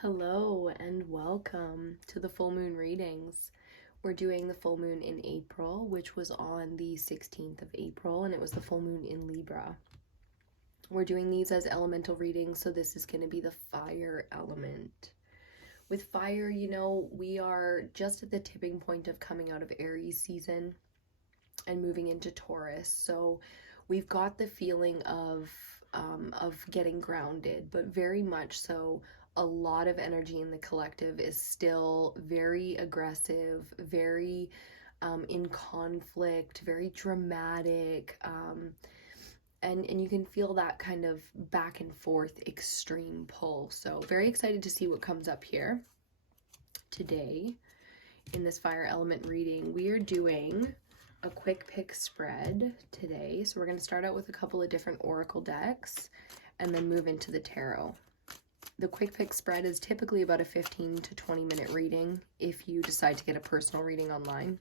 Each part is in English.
Hello and welcome to the full moon readings. We're doing the full moon in April, which was on the 16th of April, and it was the full moon in Libra. We're doing these as elemental readings, so this is going to be the fire element. With fire, we are just at the tipping point of coming out of Aries season and moving into Taurus. So we've got the feeling of getting grounded, but very much so a lot of energy in the collective is still very aggressive, very in conflict, very dramatic, and you can feel that kind of back and forth extreme pull. So very excited to see what comes up here today in this fire element reading. We are doing a quick pick spread today. So we're going to start out with a couple of different oracle decks and then move into the tarot. The quick pick spread is typically about a 15 to 20 minute reading if you decide to get a personal reading online.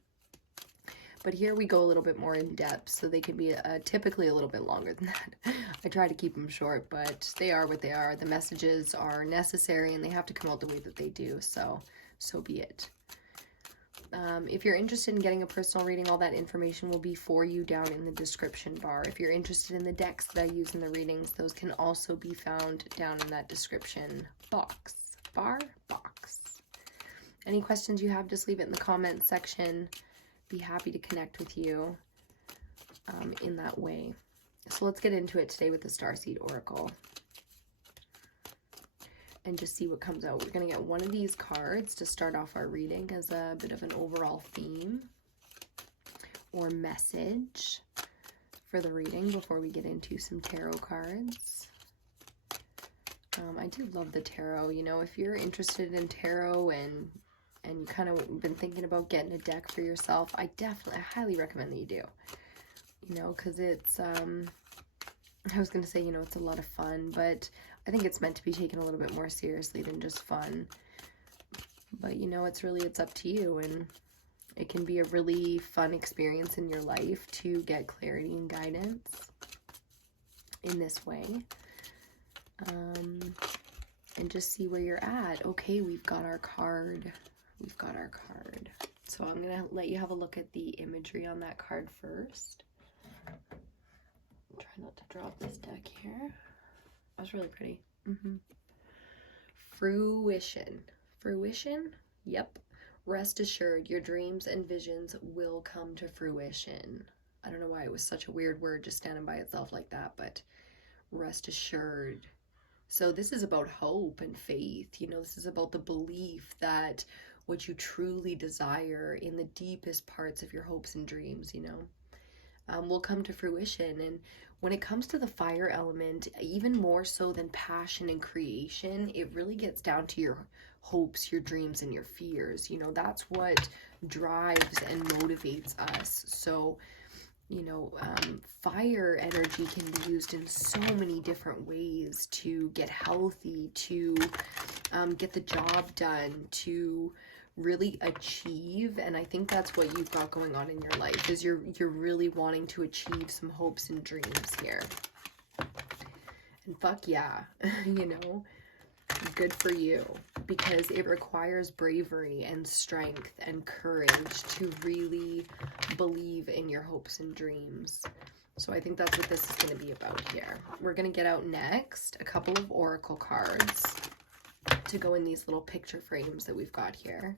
But here we go a little bit more in depth, so they can be typically a little bit longer than that. I try to keep them short, but they are what they are. The messages are necessary and they have to come out the way that they do, so be it. If you're interested in getting a personal reading, all that information will be for you down in the description bar. If you're interested in the decks that I use in the readings, those can also be found down in that description box. Any questions you have, just leave it in the comments section. Be happy to connect with you in that way. So let's get into it today with the Starseed Oracle and just see what comes out. We're going to get one of these cards to start off our reading as a bit of an overall theme or message for the reading before we get into some tarot cards. I do love the tarot. If you're interested in tarot and you kind of been thinking about getting a deck for yourself, I highly recommend that you do. Because it's, I was going to say, it's a lot of fun, but I think it's meant to be taken a little bit more seriously than just fun. But it's up to you, and it can be a really fun experience in your life to get clarity and guidance in this way. And just see where you're at. Okay, we've got our card. So I'm going to let you have a look at the imagery on that card first. Try not to drop this deck here. That's really pretty. Fruition. Yep. Rest assured, your dreams and visions will come to fruition. I don't know why it was such a weird word just standing by itself like that, but rest assured. So this is about hope and faith. This is about the belief that what you truly desire in the deepest parts of your hopes and dreams, will come to fruition. And when it comes to the fire element, even more so than passion and creation, it really gets down to your hopes, your dreams, and your fears. That's what drives and motivates us. So, fire energy can be used in so many different ways to get healthy, to get the job done, to really achieve. And I think that's what you've got going on in your life, is you're really wanting to achieve some hopes and dreams here. And fuck yeah, good for you, because it requires bravery and strength and courage to really believe in your hopes and dreams. So I think that's what this is going to be about here. We're going to get out next a couple of oracle cards to go in these little picture frames that we've got here.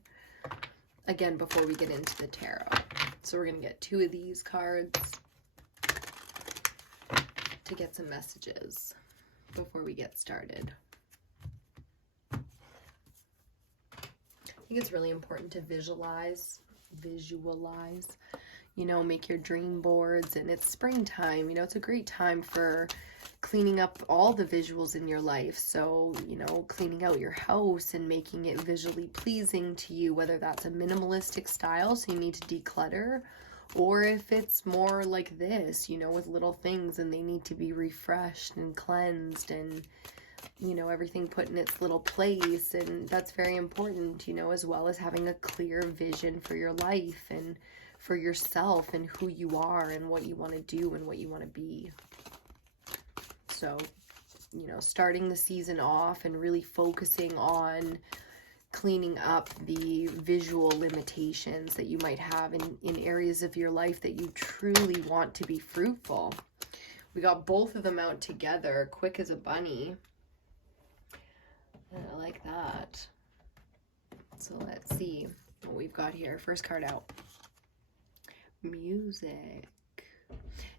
Again, before we get into the tarot. So we're going to get two of these cards to get some messages before we get started. I think it's really important to visualize, make your dream boards. And it's springtime, it's a great time for cleaning up all the visuals in your life. So, cleaning out your house and making it visually pleasing to you, whether that's a minimalistic style, so you need to declutter, or if it's more like this, with little things and they need to be refreshed and cleansed and, everything put in its little place. And that's very important, as well as having a clear vision for your life and for yourself and who you are and what you want to do and what you want to be. So you know, starting the season off and really focusing on cleaning up the visual limitations that you might have in areas of your life that you truly want to be fruitful. We got both of them out together, quick as a bunny. I like that. So let's see what we've got here. First card out. Music.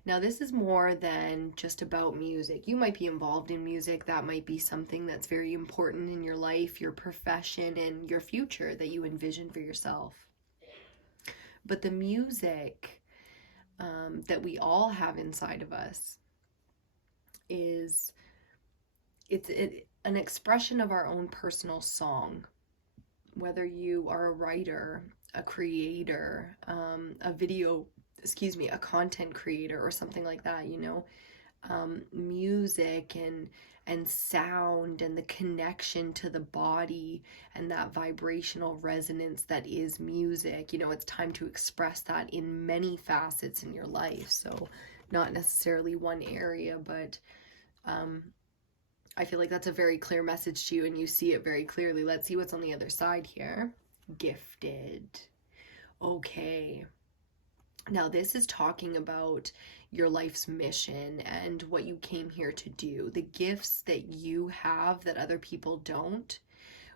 Now this is more than just about music. You might be involved in music. That might be something that's very important in your life, your profession, and your future that you envision for yourself. But the music that we all have inside of us is, it's an expression of our own personal song. Whether you are a writer, a creator, a content creator or something like that, you know, music and sound and the connection to the body and that vibrational resonance that is music, you know, it's time to express that in many facets in your life. So not necessarily one area, but I feel like that's a very clear message to you and you see it very clearly. Let's see what's on the other side here. Gifted. Okay. Now this is talking about your life's mission and what you came here to do. The gifts that you have that other people don't.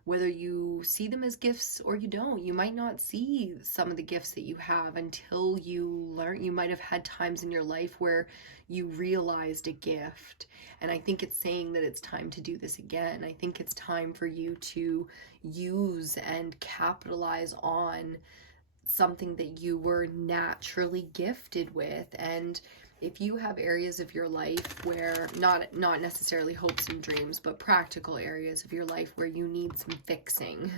Whether you see them as gifts or you don't. You might not see some of the gifts that you have until you learn. You might have had times in your life where you realized a gift. And I think it's saying that it's time to do this again. I think it's time for you to use and capitalize on something that you were naturally gifted with. And if you have areas of your life where, not necessarily hopes and dreams, but practical areas of your life where you need some fixing,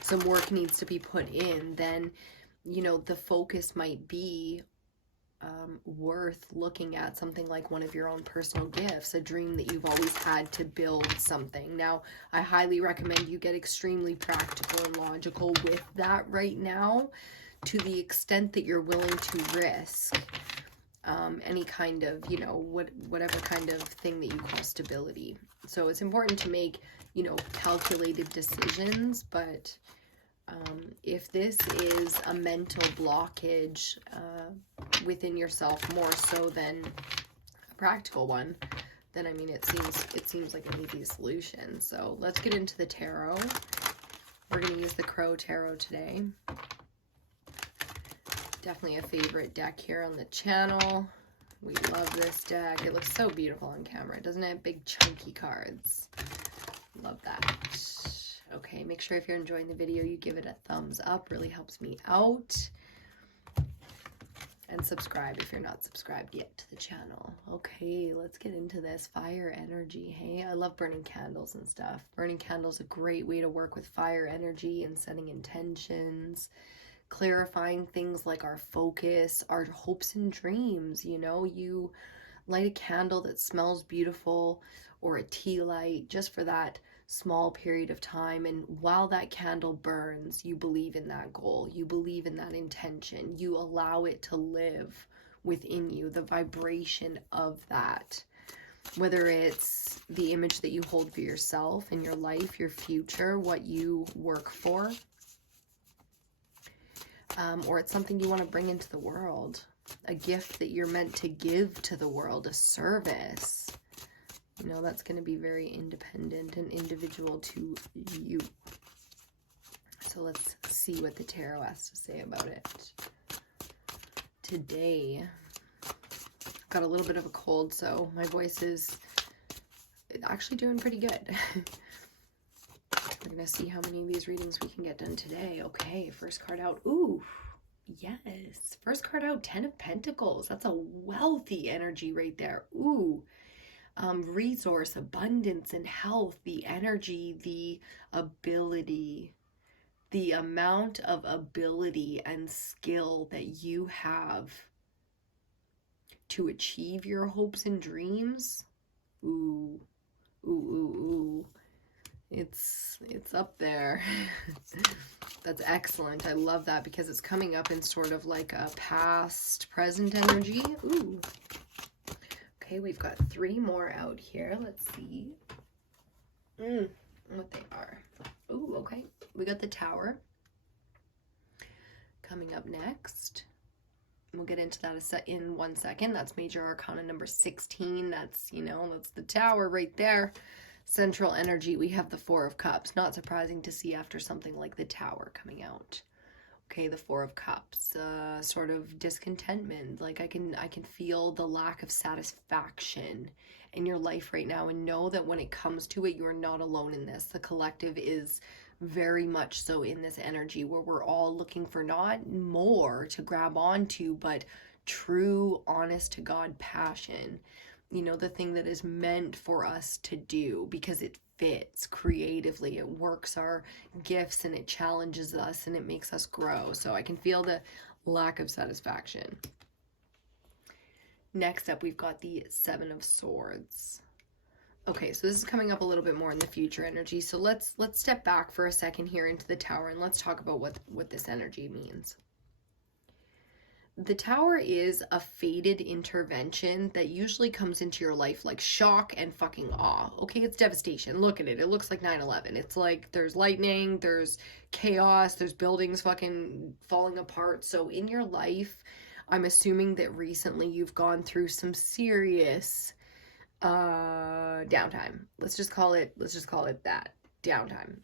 some work needs to be put in, then, you know, the focus might be worth looking at something like one of your own personal gifts, a dream that you've always had to build something. Now, I highly recommend you get extremely practical and logical with that right now, to the extent that you're willing to risk any kind of, you know, whatever kind of thing that you call stability. So it's important to make, you know, calculated decisions, but if this is a mental blockage within yourself more so than a practical one, then I mean, it seems like an easy solution. So let's get into the tarot. We're going to use the Crow Tarot today. Definitely a favorite deck here on the channel. We love this deck. It looks so beautiful on camera, doesn't it? Big chunky cards. Love that. Okay, make sure if you're enjoying the video, you give it a thumbs up. Really helps me out. And subscribe if you're not subscribed yet to the channel. Okay, let's get into this. Fire energy, hey? I love burning candles and stuff. Burning candles is a great way to work with fire energy and setting intentions, clarifying things like our focus, our hopes and dreams. You know, you light a candle that smells beautiful or a tea light just for that small period of time, and while that candle burns, you believe in that goal, you believe in that intention, you allow it to live within you, the vibration of that, whether it's the image that you hold for yourself in your life, your future, what you work for, or it's something you want to bring into the world, a gift that you're meant to give to the world, a service. You know, that's going to be very independent and individual to you. So let's see what the tarot has to say about it. Today, I've got a little bit of a cold, so my voice is actually doing pretty good. We're going to see how many of these readings we can get done today. Okay, first card out. Ooh, yes. First card out, 10 of Pentacles. That's a wealthy energy right there. Ooh. Resource, abundance, and health, the energy, the ability, the amount of ability and skill that you have to achieve your hopes and dreams. Ooh, ooh, ooh, ooh. It's up there. That's excellent. I love that because it's coming up in sort of like a past, present energy. Ooh. Okay, we've got 3 more out here. Let's see what they are. Ooh, okay. We got the Tower coming up next. We'll get into that in 1 second. That's Major Arcana number 16. That's, that's the Tower right there. Central energy, we have the 4 of Cups. Not surprising to see after something like the Tower coming out. Okay, the 4 of Cups, sort of discontentment. Like I can feel the lack of satisfaction in your life right now, and know that when it comes to it, you are not alone in this. The collective is very much so in this energy where we're all looking for not more to grab onto, but true, honest to God passion. The thing that is meant for us to do because it fits creatively, it works our gifts, and it challenges us, and it makes us grow. So I can feel the lack of satisfaction. Next up, we've got the 7 of Swords. Okay, so this is coming up a little bit more in the future energy. So let's step back for a second here into the Tower, and let's talk about what this energy means. The Tower is a fated intervention that usually comes into your life like shock and fucking awe. Okay, it's devastation. Look at it. It looks like 9/11. It's like there's lightning, there's chaos, there's buildings fucking falling apart. So in your life, I'm assuming that recently you've gone through some serious downtime. Let's just call it that. Downtime.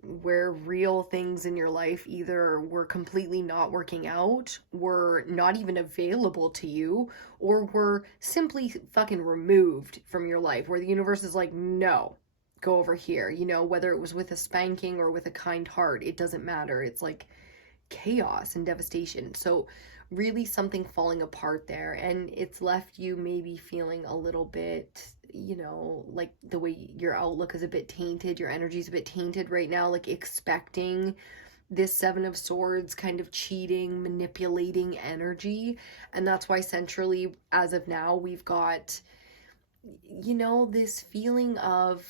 Where real things in your life either were completely not working out, were not even available to you, or were simply fucking removed from your life, where the universe is like, no, go over here. Whether it was with a spanking or with a kind heart, it doesn't matter. It's like chaos and devastation. So really something falling apart there, and it's left you maybe feeling a little bit, like the way your outlook is a bit tainted, your energy's a bit tainted right now, like expecting this 7 of Swords kind of cheating, manipulating energy. And that's why centrally, as of now, we've got, this feeling of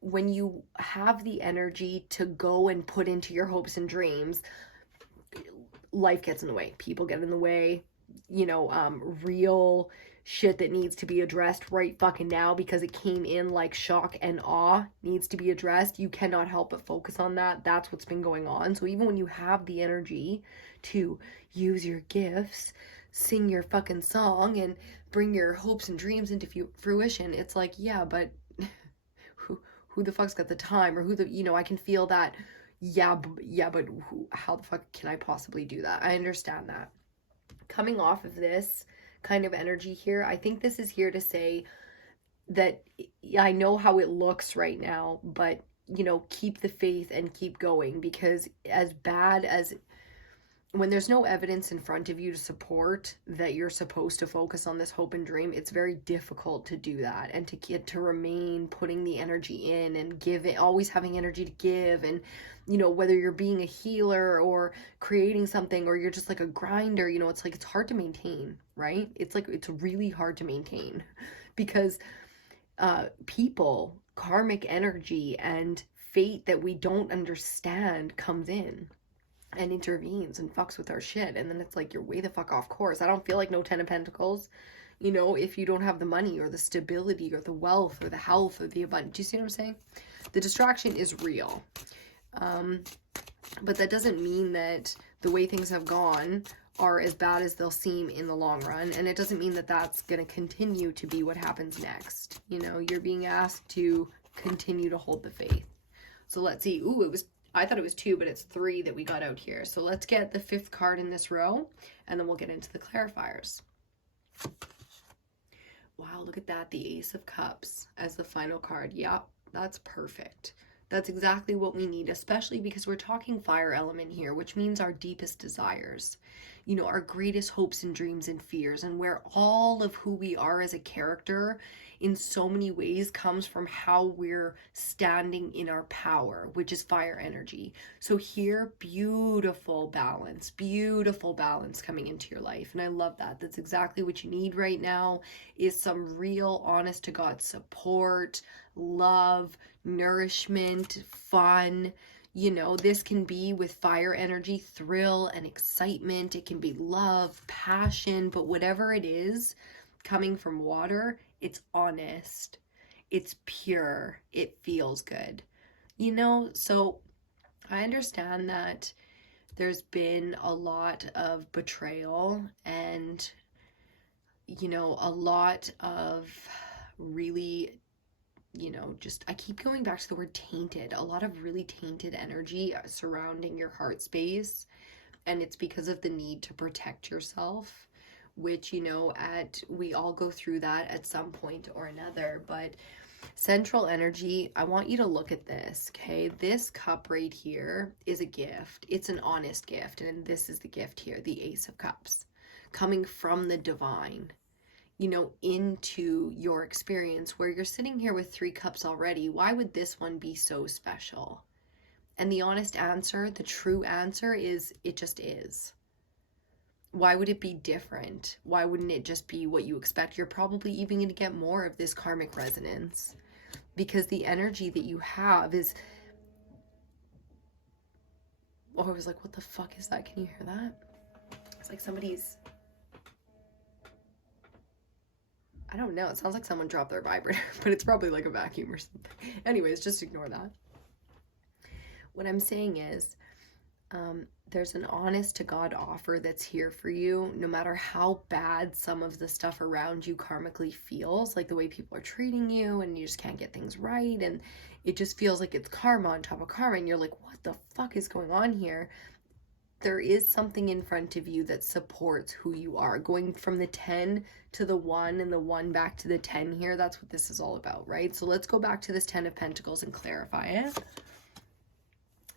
when you have the energy to go and put into your hopes and dreams, life gets in the way, people get in the way, real shit that needs to be addressed right fucking now because it came in like shock and awe needs to be addressed. You cannot help but focus on that. That's what's been going on. So even when you have the energy to use your gifts, sing your fucking song, and bring your hopes and dreams into fruition, it's like, yeah, but who the fuck's got the time, or I can feel that, but how the fuck can I possibly do that? I understand that. Coming off of this kind of energy here, I think this is here to say that I know how it looks right now, but keep the faith and keep going, because as bad as when there's no evidence in front of you to support that you're supposed to focus on this hope and dream, it's very difficult to do that, and to remain putting the energy in and giving, always having energy to give. And whether you're being a healer or creating something, or you're just like a grinder, it's like it's hard to maintain, right? It's like it's really hard to maintain because people, karmic energy, and fate that we don't understand comes in and intervenes and fucks with our shit, and then it's like you're way the fuck off course. I don't feel like no 10 of Pentacles, if you don't have the money or the stability or the wealth or the health or the abundance. Do you see what I'm saying? The distraction is real, but that doesn't mean that the way things have gone are as bad as they'll seem in the long run, and it doesn't mean that that's going to continue to be what happens next. You're being asked to continue to hold the faith. So let's see. Ooh, I thought it was 2, but it's 3 that we got out here. So let's get the 5th card in this row, and then we'll get into the clarifiers. Wow, look at that. The Ace of Cups as the final card. Yep, that's perfect. That's exactly what we need, especially because we're talking fire element here, which means our deepest desires, our greatest hopes and dreams and fears, and where all of who we are as a character in so many ways comes from how we're standing in our power, which is fire energy. So here, beautiful balance coming into your life. And I love that. That's exactly what you need right now, is some real honest to God support, love, nourishment, fun, You know, this can be with fire energy, thrill and excitement. It can be love, passion, but whatever it is coming from water, it's honest, it's pure, it feels good. You know, so I understand that there's been a lot of betrayal and, you know, a lot of really, you know, just, I keep going back to the word tainted, a lot of really tainted energy surrounding your heart space. And it's because of the need to protect yourself, which, you know, we all go through that at some point or another. But central energy, I want you to look at this, okay? This cup right here is a gift. It's an honest gift. And this is the gift here, the Ace of Cups, coming from the divine, you know, into your experience, where you're sitting here with 3 cups already. Why would this one be so special? And the honest answer, the true answer is, it just is. Why would it be different? Why wouldn't it just be what you expect? You're probably even going to get more of this karmic resonance, because the energy that you have is, oh, I was like, what the fuck is that? Can you hear that? It's like somebody's, I don't know. It sounds like someone dropped their vibrator, but it's probably like a vacuum or something. Anyways, just ignore that. What I'm saying is, there's an honest to God offer that's here for you, no matter how bad some of the stuff around you karmically feels, like the way people are treating you and you just can't get things right, and it just feels like it's karma on top of karma, and you're like, what the fuck is going on here? There is something in front of you that supports who you are. Going from the 10 to the 1 and the 1 back to the 10 here, that's what this is all about, right? So let's go back to this 10 of Pentacles and clarify it.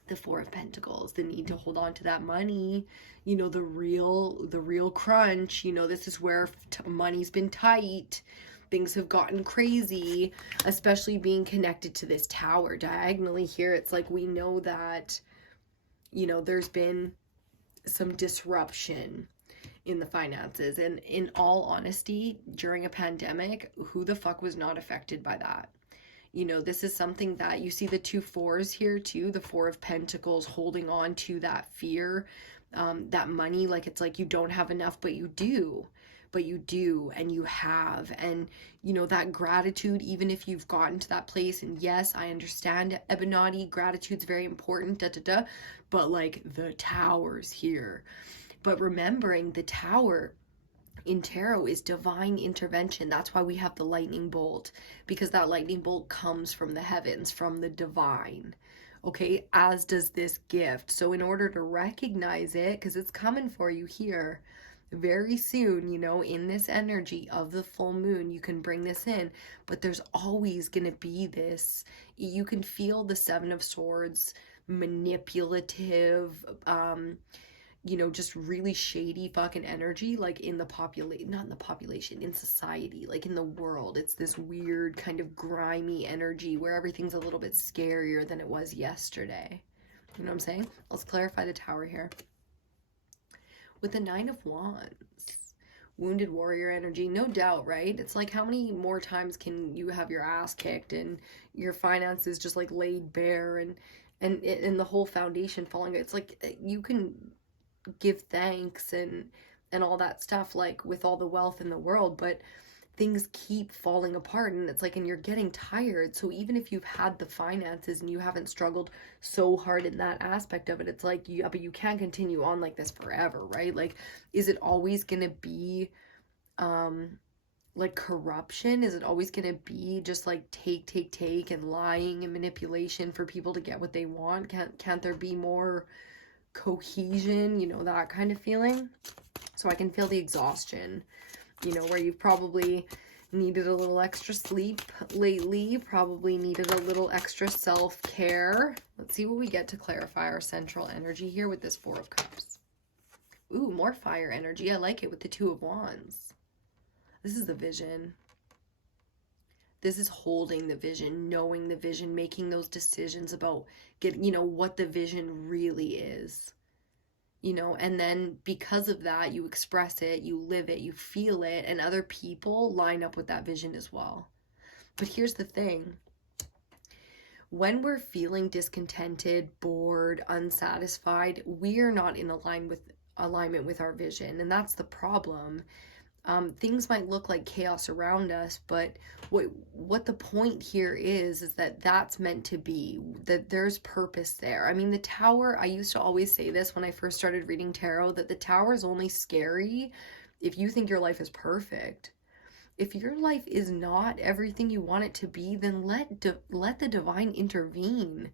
The 4 of Pentacles, the need to hold on to that money, you know, the real crunch, you know, this is where money's been tight, things have gotten crazy, especially being connected to this tower diagonally here. It's like, we know that, you know, there's been some disruption in the finances, and in all honesty, during a pandemic, who the fuck was not affected by that? You know, this is something that you see the 2 4s here too, the 4 of Pentacles, holding on to that fear, that money, like it's like you don't have enough, but you do, and you have, and you know, that gratitude, even if you've gotten to that place. And yes, I understand, Ebinotti, gratitude's very important, but like the towers here, but remembering the tower in tarot is divine intervention. That's why we have the lightning bolt, because that lightning bolt comes from the heavens, from the divine, okay, as does this gift. So in order to recognize it, because it's coming for you here very soon, you know, in this energy of the full moon, you can bring this in, but there's always going to be this, you can feel the 7 of Swords, manipulative, you know, just really shady fucking energy, like in the population, not in the population, in society, like in the world. It's this weird kind of grimy energy where everything's a little bit scarier than it was yesterday. You know what I'm saying? Let's clarify the tower here. With the 9 of Wands, wounded warrior energy, no doubt, right? It's like, how many more times can you have your ass kicked and your finances just like laid bare, and the whole foundation falling? It's like, you can give thanks and all that stuff, like with all the wealth in the world, but things keep falling apart, and it's like, and you're getting tired. So even if you've had the finances and you haven't struggled so hard in that aspect of it, it's like, yeah, but you can't continue on like this forever, right? Like, is it always gonna be like corruption? Is it always gonna be just like take and lying and manipulation for people to get what they want? Can't there be more cohesion, you know, that kind of feeling? So I can feel the exhaustion, you know, where you've probably needed a little extra sleep lately, probably needed a little extra self-care. Let's see what we get to clarify our central energy here with this 4 of Cups. Ooh, more fire energy. I like it with the 2 of Wands. This is the vision. This is holding the vision, knowing the vision, making those decisions about getting, you know, what the vision really is, you know, and then because of that, you express it, you live it, you feel it, and other people line up with that vision as well. But here's the thing. when we're feeling discontented, bored, unsatisfied, we're not in alignment with our vision. And that's the problem. Things might look like chaos around us, but what the point here is that that's meant to be, that there's purpose there. I mean, the tower, I used to always say this when I first started reading tarot, that the tower is only scary if you think your life is perfect. If your life is not everything you want it to be, then let the divine intervene.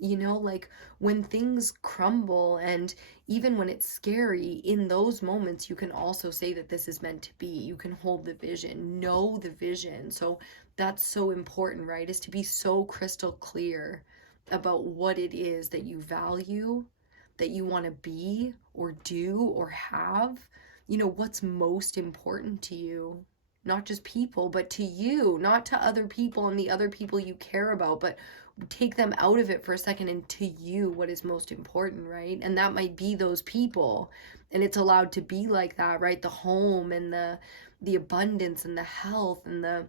You know, like when things crumble, and even when it's scary, in those moments, you can also say that this is meant to be. You can hold the vision, know the vision. So that's so important, right? Is to be so crystal clear about what it is that you value, that you want to be or do or have. You know, what's most important to you. Not just people, but to you, not to other people and the other people you care about, but take them out of it for a second, and to you, what is most important, right? And that might be those people, and it's allowed to be like that, right? The home and the abundance and the health and a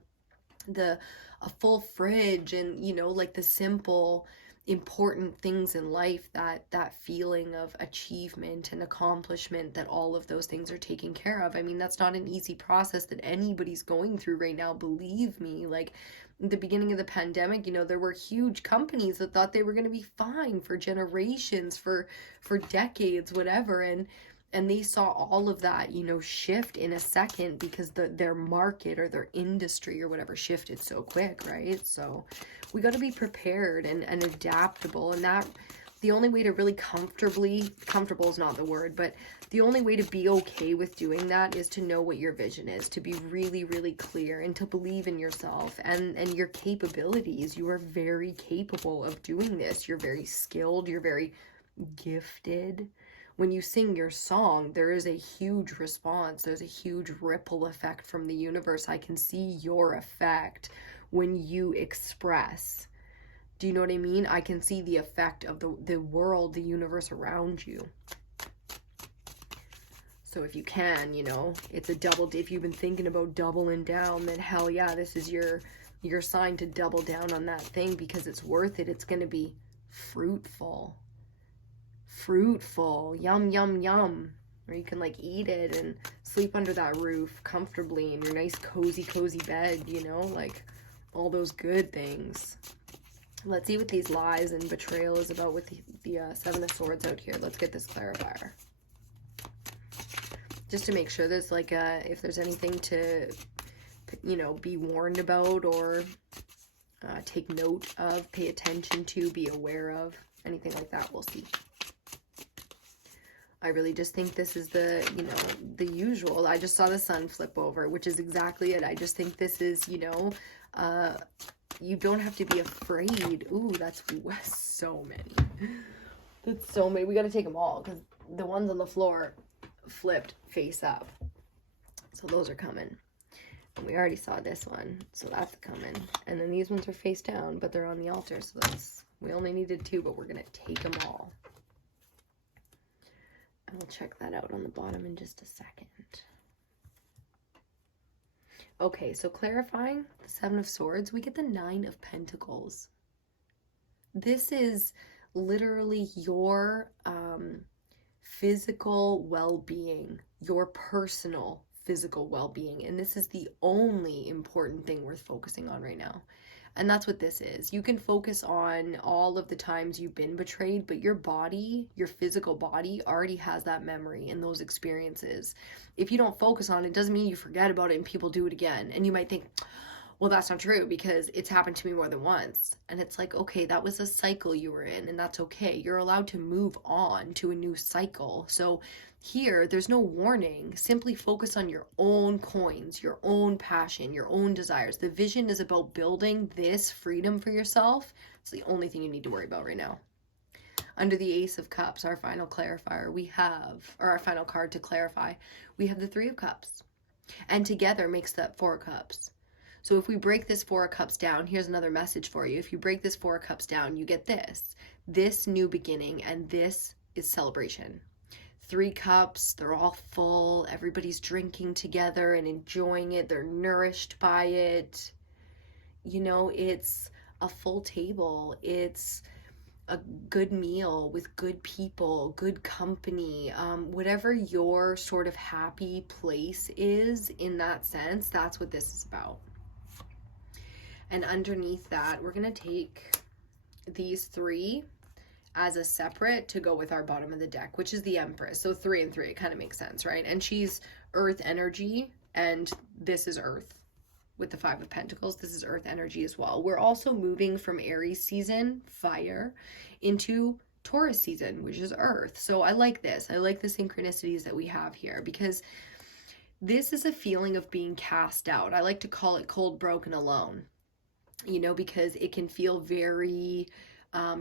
full fridge, and you know, like the simple important things in life, that feeling of achievement and accomplishment, that all of those things are taken care of. I mean, that's not an easy process that anybody's going through right now, believe me. Like the beginning of the pandemic, you know, there were huge companies that thought they were going to be fine for generations, for decades, whatever, and they saw all of that, you know, shift in a second because their market or their industry or whatever shifted so quick, right? So we got to be prepared and adaptable, and that the only way to really comfortable is not the word, but the only way to be okay with doing that is to know what your vision is, to be really, really clear, and to believe in yourself and your capabilities. You are very capable of doing this. You're very skilled. You're very gifted. When you sing your song, there is a huge response. There's a huge ripple effect from the universe. I can see your effect when you express. Do you know what I mean? I can see the effect of the world, the universe around you. So if you can, you know, it's a double. If you've been thinking about doubling down, then hell yeah, this is your sign to double down on that thing, because it's worth it. It's going to be fruitful. Yum, yum, yum. Or you can like eat it and sleep under that roof comfortably in your nice cozy bed, you know, like all those good things. Let's see what these lies and betrayal is about with the Seven of Swords out here. Let's get this clarifier. Just to make sure there's like if there's anything to, you know, be warned about or take note of, pay attention to, be aware of, anything like that, we'll see. I really just think this is the, you know, the usual. I just saw the sun flip over, which is exactly it. I just think this is, you know, you don't have to be afraid. Ooh, that's so many. That's so many. We got to take them all, because the ones on the floor flipped face up. So those are coming. And we already saw this one, so that's coming. And then these ones are face down, but they're on the altar, so that's, we only needed 2, but we're going to take them all. And we'll check that out on the bottom in just a second. Okay, so clarifying the Seven of Swords, we get the Nine of Pentacles. This is literally your physical well-being, your personal physical well-being. And this is the only important thing worth focusing on right now. And that's what this is. You can focus on all of the times you've been betrayed, but your body, your physical body, already has that memory and those experiences. If you don't focus on it, doesn't mean you forget about it and people do it again. And you might think, well, that's not true because it's happened to me more than once. And it's like, okay, that was a cycle you were in, and that's okay. You're allowed to move on to a new cycle. So here, there's no warning. Simply focus on your own coins, your own passion, your own desires. The vision is about building this freedom for yourself. It's the only thing you need to worry about right now. Under the Ace of Cups, our final clarifier, we have, or our final card to clarify, we have the Three of Cups. And together makes that Four of Cups. So if we break this Four of Cups down, here's another message for you. If you break this Four of Cups down, you get this new beginning, and this is celebration. 3 cups, they're all full, everybody's drinking together and enjoying it, they're nourished by it. You know, it's a full table. It's a good meal with good people, good company, whatever your sort of happy place is in that sense, that's what this is about. And underneath that, we're going to take these three as a separate to go with our bottom of the deck, which is the Empress. So 3 and 3, it kind of makes sense, right? And she's earth energy, and this is earth. With the 5 of Pentacles, this is earth energy as well. We're also moving from Aries season, fire, into Taurus season, which is earth. So I like this. I like the synchronicities that we have here, because this is a feeling of being cast out. I like to call it cold, broken, alone, you know, because it can feel very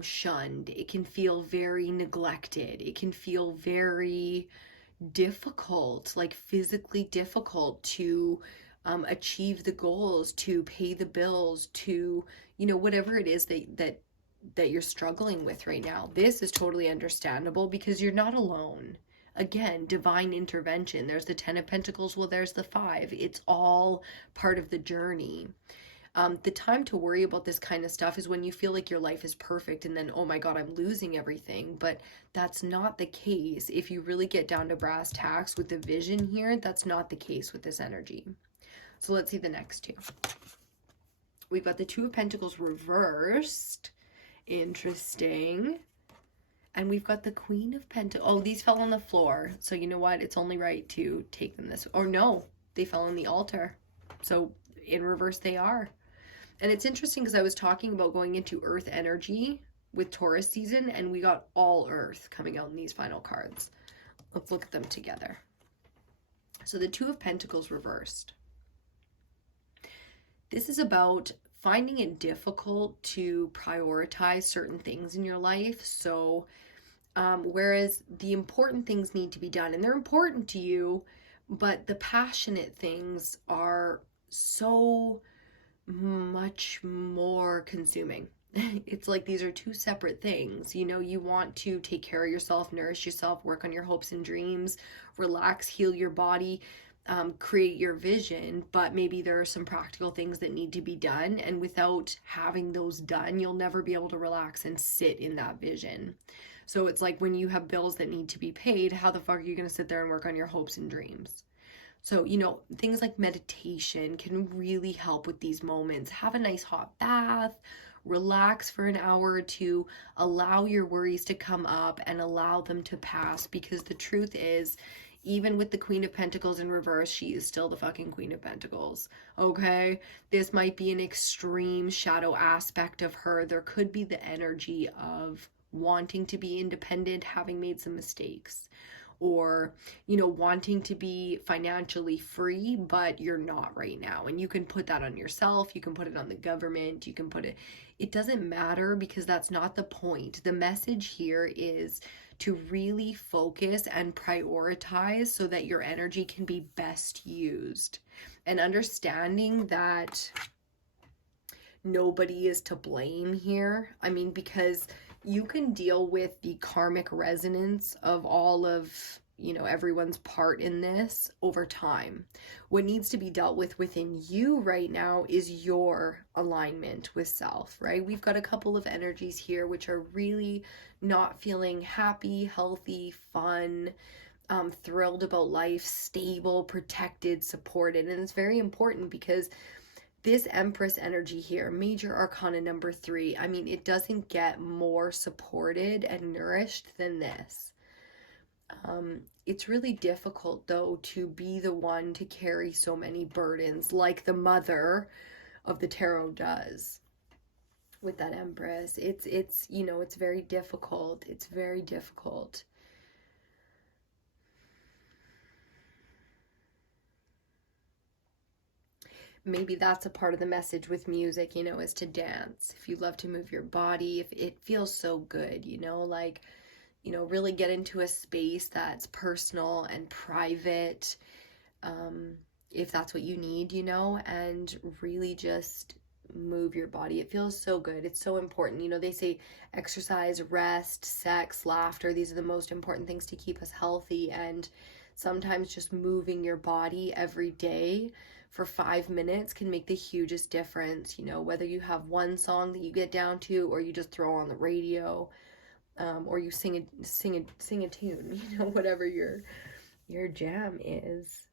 shunned. It can feel very neglected. It can feel very difficult, like physically difficult to achieve the goals, to pay the bills, to, you know, whatever it is that you're struggling with right now. This is totally understandable because you're not alone. Again, divine intervention. There's the 10 of Pentacles. Well, there's the 5. It's all part of the journey. The time to worry about this kind of stuff is when you feel like your life is perfect and then, oh my God, I'm losing everything. But that's not the case. If you really get down to brass tacks with the vision here, that's not the case with this energy. So let's see the next two. We've got the 2 of Pentacles reversed. Interesting. And we've got the Queen of Pentacles. Oh, these fell on the floor. So you know what? It's only right to take them this way. Or no, they fell on the altar. So in reverse they are. And it's interesting because I was talking about going into earth energy with Taurus season, and we got all earth coming out in these final cards. Let's look at them together. So the 2 of Pentacles reversed. This is about finding it difficult to prioritize certain things in your life. So whereas the important things need to be done, and they're important to you, but the passionate things are so much more consuming. It's like these are two separate things. You know, you want to take care of yourself, nourish yourself, work on your hopes and dreams, relax, heal your body, create your vision, but maybe there are some practical things that need to be done, and without having those done, you'll never be able to relax and sit in that vision. So it's like when you have bills that need to be paid, how the fuck are you going to sit there and work on your hopes and dreams? So, you know, things like meditation can really help with these moments. Have a nice hot bath, relax for an hour or two, allow your worries to come up and allow them to pass, because the truth is, even with the Queen of Pentacles in reverse, she is still the fucking Queen of Pentacles, okay? This might be an extreme shadow aspect of her. There could be the energy of wanting to be independent, having made some mistakes, or, you know, wanting to be financially free, but you're not right now. And you can put that on yourself, you can put it on the government, you can put it doesn't matter, because that's not the point. The message here is to really focus and prioritize so that your energy can be best used. And understanding that nobody is to blame here. I mean, because you can deal with the karmic resonance of all of, you know, everyone's part in this over time. What needs to be dealt with within you right now is your alignment with self, right? We've got a couple of energies here which are really not feeling happy, healthy, fun, thrilled about life, stable, protected, supported. And it's very important because this Empress energy here, major arcana number 3, I mean, it doesn't get more supported and nourished than this. It's really difficult, though, to be the one to carry so many burdens like the mother of the tarot does with that Empress. It's you know, it's very difficult. It's very difficult. Maybe that's a part of the message with music, you know, is to dance. If you love to move your body, if it feels so good, you know, like, you know, really get into a space that's personal and private, if that's what you need, you know, and really just move your body. It feels so good. It's so important. You know, they say exercise, rest, sex, laughter, these are the most important things to keep us healthy. And sometimes just moving your body every day for 5 minutes can make the hugest difference, you know, whether you have one song that you get down to or you just throw on the radio, or you sing a tune, you know, whatever your jam is.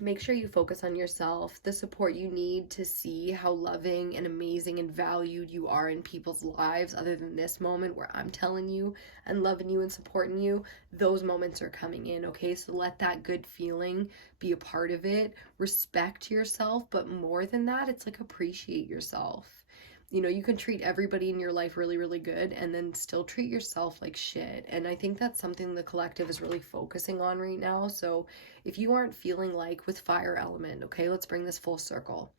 Make sure you focus on yourself, the support you need to see how loving and amazing and valued you are in people's lives, other than this moment where I'm telling you and loving you and supporting you. Those moments are coming in, okay? So let that good feeling be a part of it. Respect yourself, but more than that, it's like appreciate yourself. You know, you can treat everybody in your life really, really good and then still treat yourself like shit. And I think that's something the collective is really focusing on right now. So if you aren't feeling like, with fire element, okay, let's bring this full circle.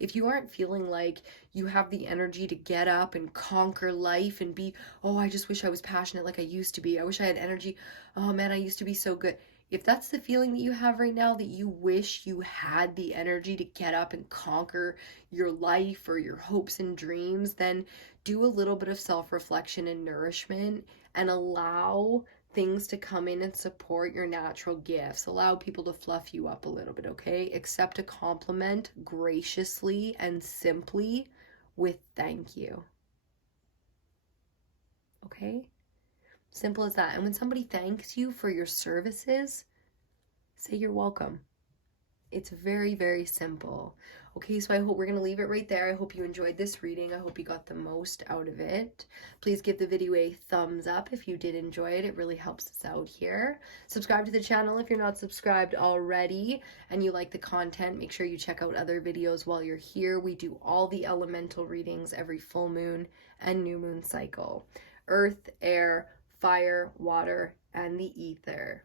If you aren't feeling like you have the energy to get up and conquer life and be, oh, I just wish I was passionate like I used to be. I wish I had energy. Oh man, I used to be so good. If that's the feeling that you have right now, that you wish you had the energy to get up and conquer your life or your hopes and dreams, then do a little bit of self-reflection and nourishment and allow things to come in and support your natural gifts. Allow people to fluff you up a little bit, okay? Accept a compliment graciously and simply with thank you. Okay? Simple as that. And when somebody thanks you for your services, say you're welcome. It's very, very simple. Okay, so I hope we're going to leave it right there. I hope you enjoyed this reading. I hope you got the most out of it. Please give the video a thumbs up if you did enjoy it. It really helps us out here. Subscribe to the channel if you're not subscribed already and you like the content. Make sure you check out other videos while you're here. We do all the elemental readings every full moon and new moon cycle. Earth, air, fire, water, and the ether.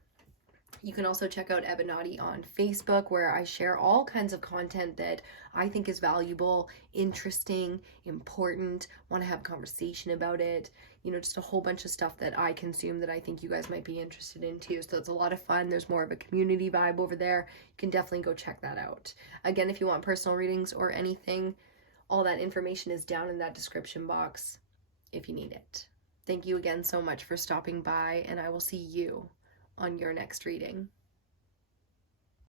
You can also check out Ebinotti on Facebook, where I share all kinds of content that I think is valuable, interesting, important, want to have conversation about it. You know, just a whole bunch of stuff that I consume that I think you guys might be interested in too. So it's a lot of fun. There's more of a community vibe over there. You can definitely go check that out. Again, if you want personal readings or anything, all that information is down in that description box if you need it. Thank you again so much for stopping by, and I will see you on your next reading.